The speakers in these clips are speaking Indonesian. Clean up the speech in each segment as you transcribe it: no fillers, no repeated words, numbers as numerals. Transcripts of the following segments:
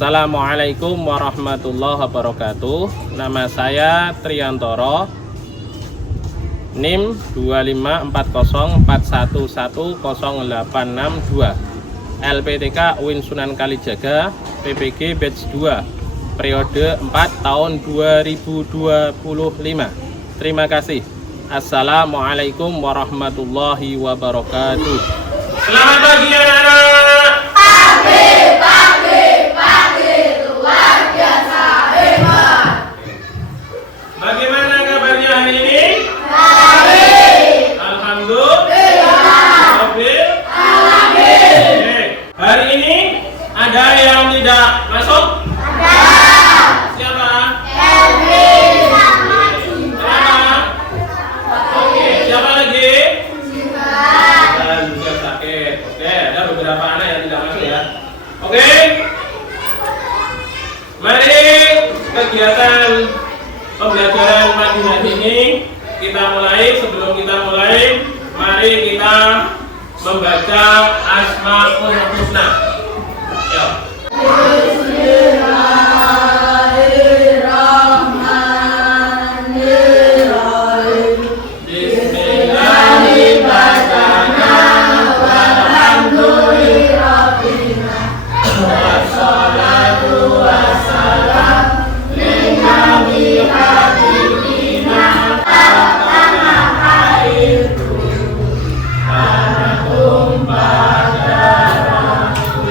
Assalamualaikum warahmatullahi wabarakatuh. Nama saya Triantoro, NIM 25404111082, LPTK UIN Sunan Kalijaga, PPG Batch 2, periode 4 tahun 2025. Terima kasih. Assalamualaikum warahmatullahi wabarakatuh. Selamat pagi anak-anak. Pagi, luar biasa hebat. Bagaimana kabarnya hari ini? Baik. Alhamdulillah. Oke. Hari ini ada yang tidak masuk? Ada. Siapa? Elvin sama Cinta. Oke. Siapa lagi? Cinta. Dan juga sakit. Oke. Ada beberapa anak yang tidak masuk ya. Oke. Mari kegiatan pembelajaran pagi hari ini kita mulai. Sebelum kita mulai, mari kita membaca Asmaul Husna. Yuk. Bismillahirrahmanirrahim. Bismillahirrahmanirrahim. Wassalatu wassalam Nabi habibina tanah airku, tanah tumpah darahku.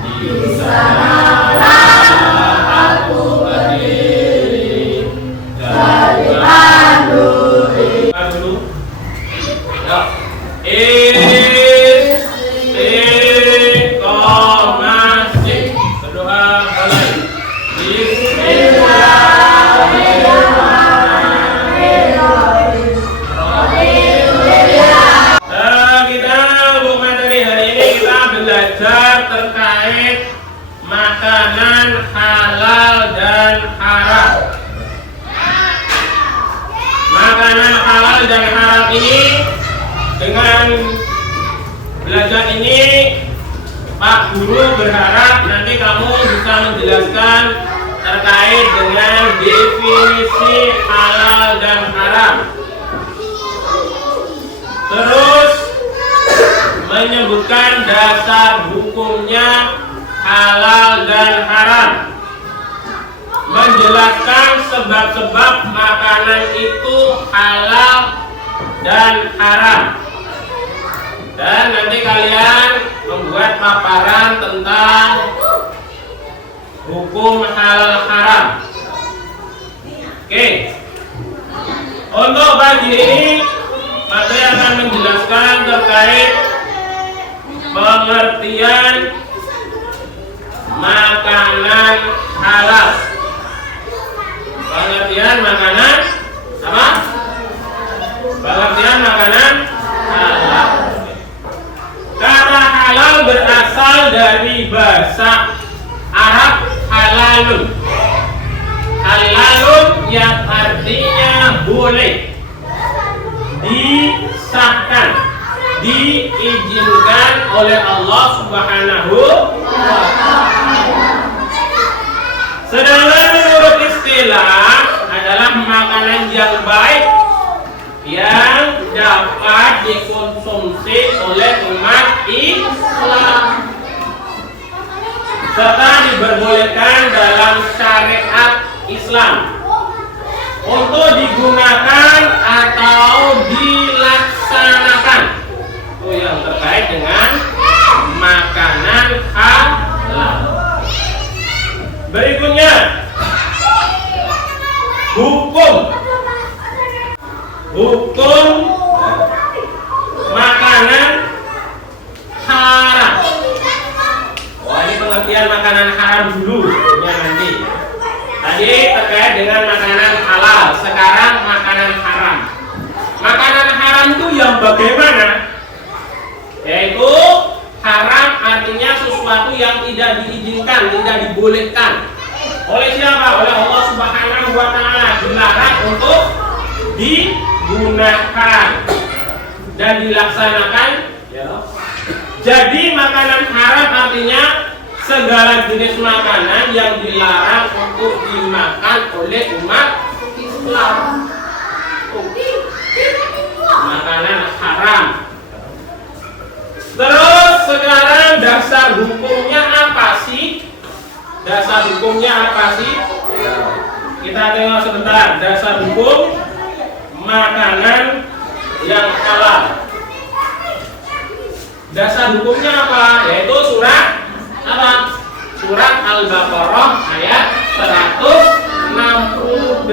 Di sanalah aku berdiri dari anduri. Dulu. Yuk. Istiqomah. Berdoa mulai. Kita untuk materi hari ini kita belajar terkait makanan halal dan haram. Makanan halal dan haram ini, dengan belajar ini Pak Guru berharap nanti kamu bisa menjelaskan terkait dengan definisi halal dan haram, terus menyebutkan dasar hukumnya halal dan haram, menjelaskan sebab-sebab makanan itu halal dan haram, dan nanti kalian membuat paparan tentang hukum halal haram. Oke. Untuk pagi ini materi akan menjelaskan terkait pengertian makanan halal. Pengertian makanan apa? Pengertian makanan halal. Kata halal berasal dari bahasa Arab halalun. Halalun yang artinya boleh, disahkan, diizinkan oleh Allah Subhanahu wa Ta'ala. Sedangkan menurut istilah adalah makanan yang baik yang dapat dikonsumsi oleh umat Islam serta diperbolehkan dalam syariat Islam untuk digunakan atau dilaksanakan. Itu yang terkait dengan makanan halal. Berikutnya, hukum makanan haram. Wah, ini pengertian makanan haram dulu ya nanti. Tadi terkait dengan makanan halal, sekarang makanan haram. Makanan haram itu yang bagaimana? Yaitu haram artinya sesuatu yang tidak diizinkan, tidak dibolehkan. Oleh siapa? Oleh Allah Subhanahu wa Ta'ala. Dilarang untuk digunakan dan dilaksanakan. Jadi makanan haram artinya segala jenis makanan yang dilarang untuk dimakan oleh umat Islam. Makanan haram. Terus sekarang dasar hukumnya apa sih? Dasar hukumnya apa sih? Kita tengok sebentar. Dasar hukum makanan yang halal. Dasar hukumnya apa? Yaitu surat apa? Surat Al-Baqarah ayat 168.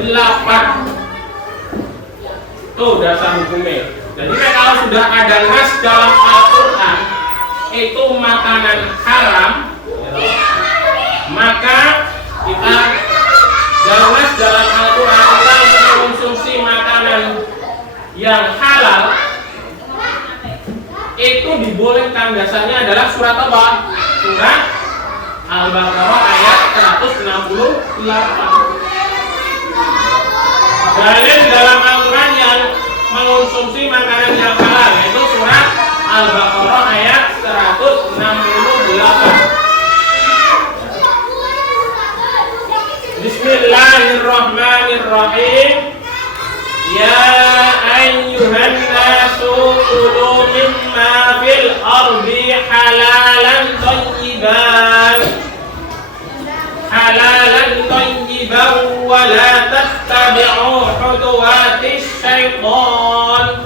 Tuh dasar hukumnya. Jadi kalau sudah ada nas dalam Al-Quran itu makanan haram, maka kita nas dalam Al-Quran kita mengkonsumsi makanan yang halal itu dibolehkan. Dasarnya adalah surat apa? Surat Al-Baqarah ayat 168. Dalil dalam Al-Quran yang mengonsumsi makanan yang halal yaitu surat Al-Baqarah ayat 168. Bismillahirrahmanirrahim. Ya ayyuhan nasu kulu mimma fil ardi halalan thayyiban wa la tattabi'u khutuwatis syaitan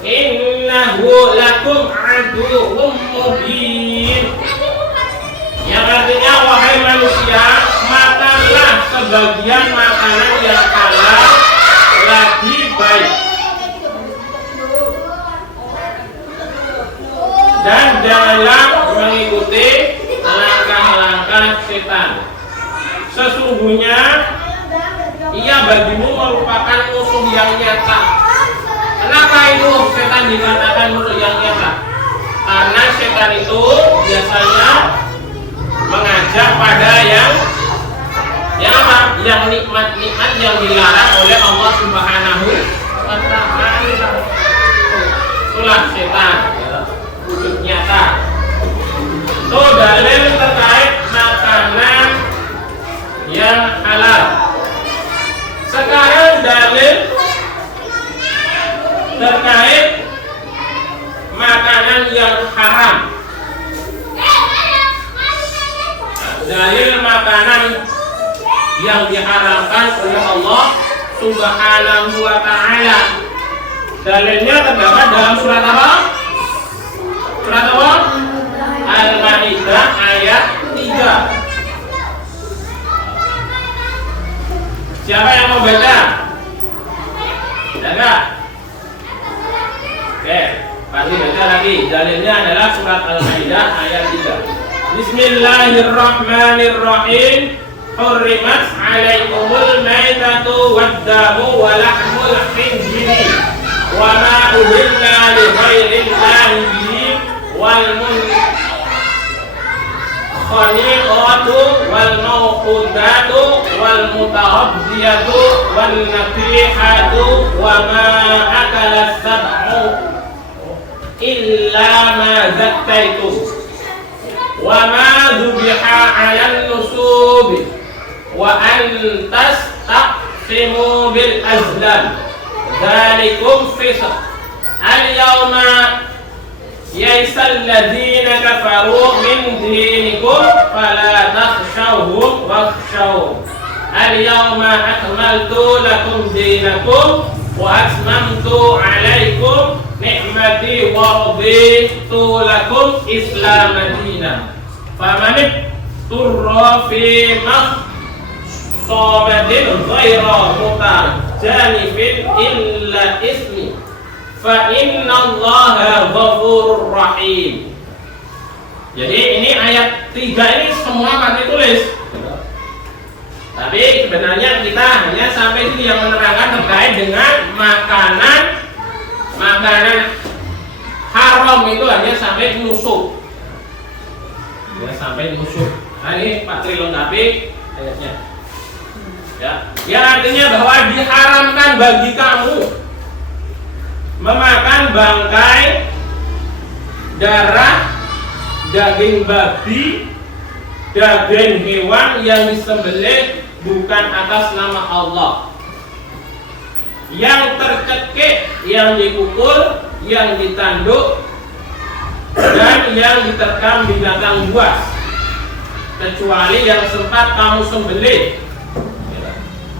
innahu lakum aduwwum mubin. Yang artinya wahai manusia, makanlah sebagian makanan yang halal lagi baik dan janganlah mengikuti langkah-langkah setan. Sesungguhnya ia bagimu merupakan musuh yang nyata. Kenapa itu setan dikatakan musuh yang nyata? Karena setan itu biasanya mengajak pada yang apa? Yang nikmat-nikmat yang dilarang oleh Allah Subhanahu wa Ta'ala. Itulah setan wujud nyata. Itu dalil terkait makanan yang halal. Sekarang dalil terkait makanan yang haram. Dalil makanan yang diharamkan oleh Allah Subhanahu wa Ta'ala. Dalilnya terdapat dalam surat apa? Surat apa? Al-Maidah ayat 3. Siapa yang mau baca? Ada? Oke, pasti baca lagi. Dalilnya adalah surat Al-Maidah ayat 3. Bismillahirrahmanirrahim. Hurrimat alaikumul maitatu waddamu wa lahmul khinziri wa ma uhilla li ghairillahi bihi wal munkhaniqatu wal mawqudatu wal mutahabbiyatu wal nafihatu wa ma akala sab'u illa ma zakkaitum wa ma dhubiha 'alan nusubi wa an tastaqsimu bil azlam dzalikum fisq al-yawma yaisal ladzina kafaru min dinikum fala takhshawhum wakhshawun al-yawma akmaltu lakum dinakum wa atmamtu 'alaykum ni'mati wa raditu lakum islam dinan faman turra fi sobatin ghaira mutajanifin illa ismi fa innallaha ghafurur rahim. Jadi ini ayat 3 ini semua kami tulis. Tapi sebenarnya kita hanya sampai sini yang menerangkan terkait dengan makanan haram itu hanya sampai nusuk. Ya sampai nusuk. Nah ini Pak Tri lengkapi ayatnya. Ya, yang artinya bahwa diharamkan bagi kamu memakan bangkai, darah, daging babi daging hewan yang disembelih bukan atas nama Allah, yang tercekik, yang dipukul, yang ditanduk, dan yang diterkam binatang buas, kecuali yang sempat kamu sembelih.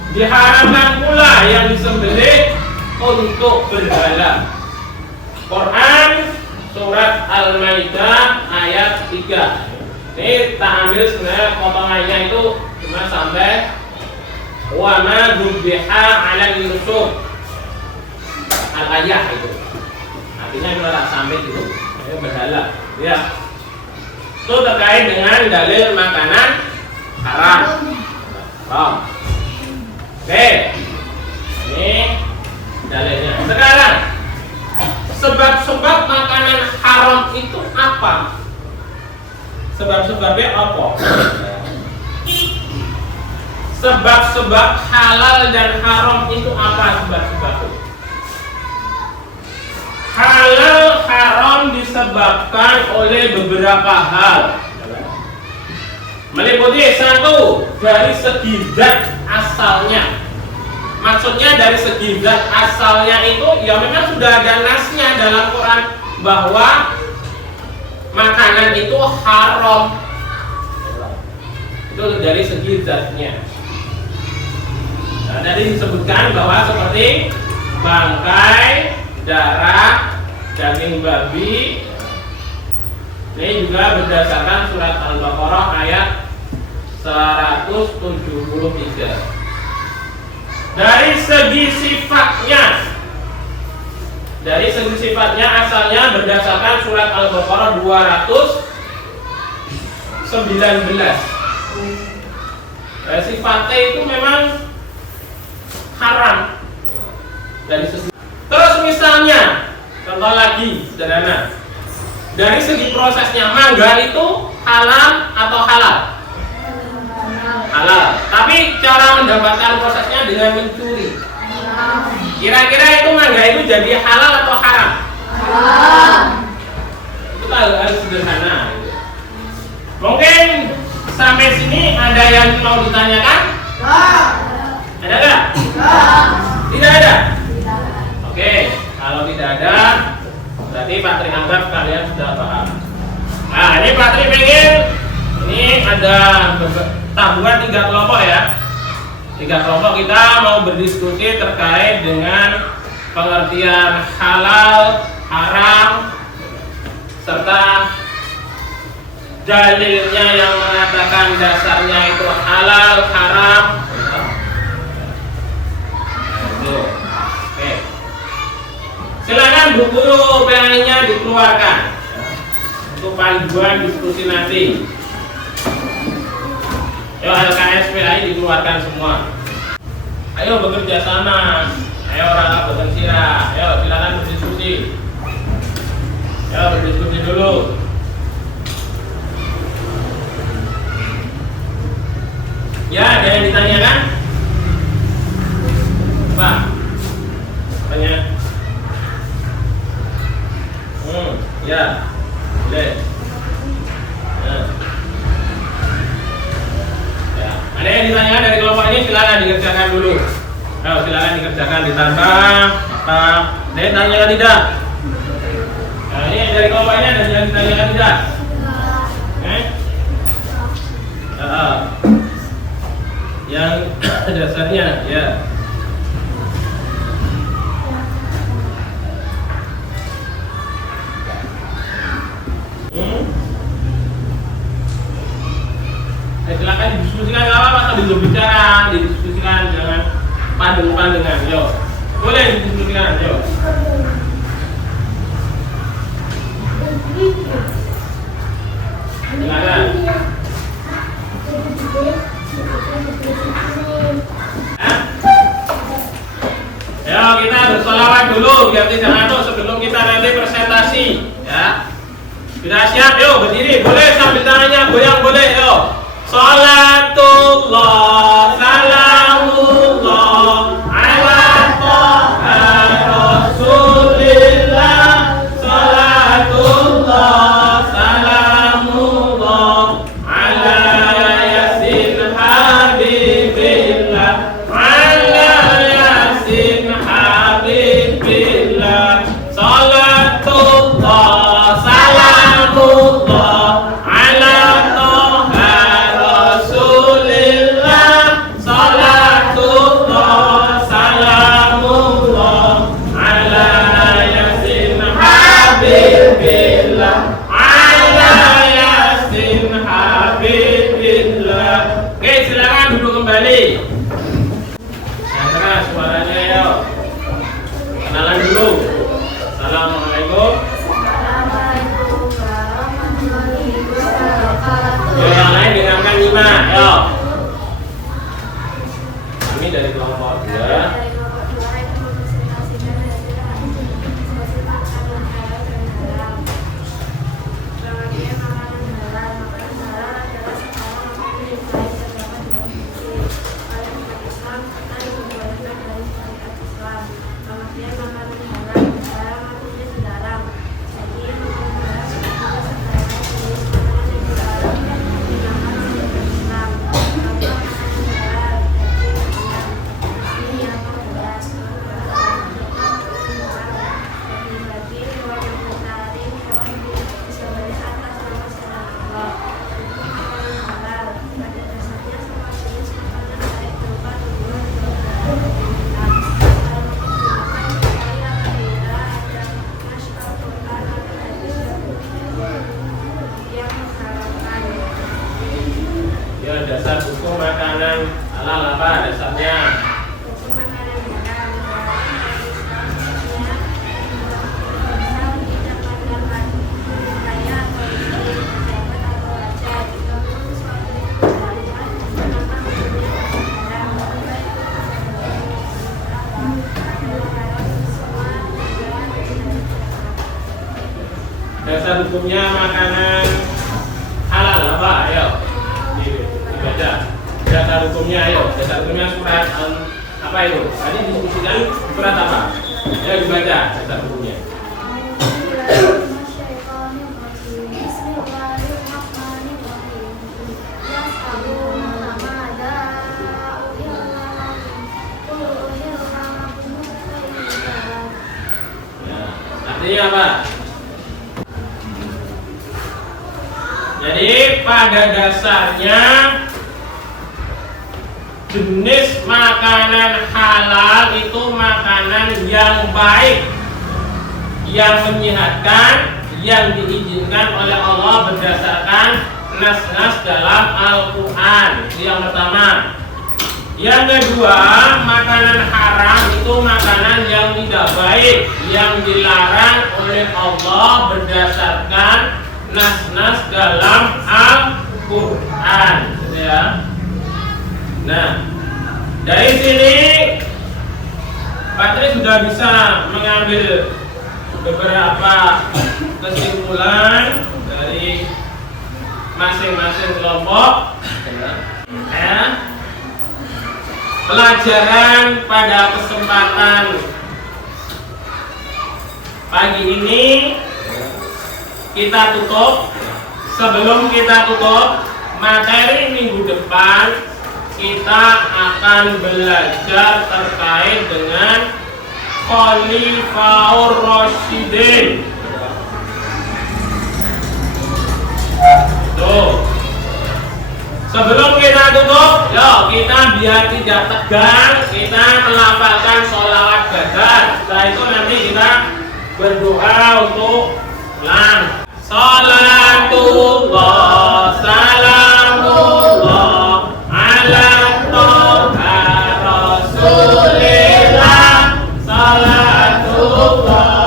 Diharamkan pula yang disembelih untuk berhala. Quran surat Al-Maidah ayat 3. Ini tak ambil sebenarnya potongannya itu cuma sampai wa ma dzubbiha 'alal nusuk. Al-ayah itu. Artinya kalau tak sampai itu berhala. Ya. Itu terkait dengan dalil makanan haram. Oh. Oke. Ini dalilnya. Sekarang sebab-sebab makanan haram itu apa? Sebab-sebabnya apa? Sebab-sebab halal dan haram itu apa sebab-sebabnya? Halal haram disebabkan oleh beberapa hal. Meliputi satu, dari segi zat asalnya. Maksudnya dari segi zat asalnya itu ya memang sudah ada nasnya dalam Quran bahwa makanan itu haram. Itu dari segi zatnya. Nah, tadi disebutkan bahwa seperti bangkai, darah, daging babi. Ini juga berdasarkan surat Al-Baqarah ayat 173. Dari segi sifatnya asalnya berdasarkan surat Al-Baqarah 219. Dari sifatnya itu memang haram. Terus misalnya, contoh lagi sederhana, dari segi prosesnya, mangga itu halal atau halal? Halal. Tapi cara mendapatkan prosesnya dengan mencuri. Kira-kira itu mangga itu jadi halal atau haram? Halal. Itu harus sederhana. Mungkin sampai sini ada yang mau ditanyakan? Ada nggak? Tidak ada. Oke, kalau tidak ada, berarti Pak Tri anggap kalian sudah paham. Nah, ini Pak Tri pengen, ini ada tabungan 3 kelompok ya. 3 kelompok kita mau berdiskusi terkait dengan pengertian halal, haram, serta dalilnya yang mengatakan dasarnya itu halal, haram. Oke. Silakan buku penanya dikeluarkan untuk panduan diskusi nanti. Ayo LKSPI dikeluarkan semua. Ayo bekerja sama. Ayo orang bergembira. Ayo silakan berdiskusi. Ayo berdiskusi dulu. Ya, ada yang ditanyakan? Pak, tanya. Ya, boleh. Ya. Ada yang ditanyakan dari kelompok ini, silakan dikerjakan dulu. Ayo, silakan dikerjakan, ditambah. Apa? Ada yang ditanyakan tidak? Nah, ini dari kelompok ini ada yang ditanyakan tidak? Yang dasarnya, ya. Silakan didiskusikan, nggak apa-apa sambil berbicara, didiskusikan, jangan pandangan, yo. Boleh didiskusikan, yo. Silakan. Ya, kita bersolawat dulu biar tidak ngantuk sebelum kita nanti presentasi, ya. Sudah siap, yuk berdiri, boleh sambil tangannya goyang, boleh, yuk. Salatullah, salamullah, ala Taha Rasulillah. Salatullah, salamullah, ala Habibillah. Ala Yasin Habibillah. Oke, silakan duduk kembali. Yang keras suaranya ya. Kenalan dulu. Assalamualaikum. Yo, yang lain dengarkan 5. Yo. Kami dari kelompok 2. Ya, dasar hukum makanan halal apa dasarnya? Dasar hukumnya makanan halal apa? Ayo dibaca. Dasar hukumnya, ayo. Dasar hukumnya surat apa itu? Tadi diskusikan surat apa? Ayo dibaca dasar hukumnya. Artinya apa? Jadi pada dasarnya jenis makanan halal itu makanan yang baik, yang menyehatkan, yang diizinkan oleh Allah berdasarkan nas-nas dalam Al-Quran. Itu yang pertama. Yang kedua, makanan haram itu makanan yang tidak baik, yang dilarang oleh Allah berdasarkan nas-nas dalam Al-Quran, ya. Nah, dari sini Pak Tri sudah bisa mengambil beberapa kesimpulan dari masing-masing kelompok. Ya. Pelajaran pada kesempatan pagi ini kita tutup. Sebelum kita tutup materi minggu depan, kita akan belajar terkait dengan Khalifaur Rasyidin. Tuh. Sebelum kita tutup, yuk kita biar tidak tegang, kita melafalkan sholawat gadar. Setelah itu nanti kita berdoa untuk pulang. Salatullah, salamullah ala toha rasulillah. Salatullah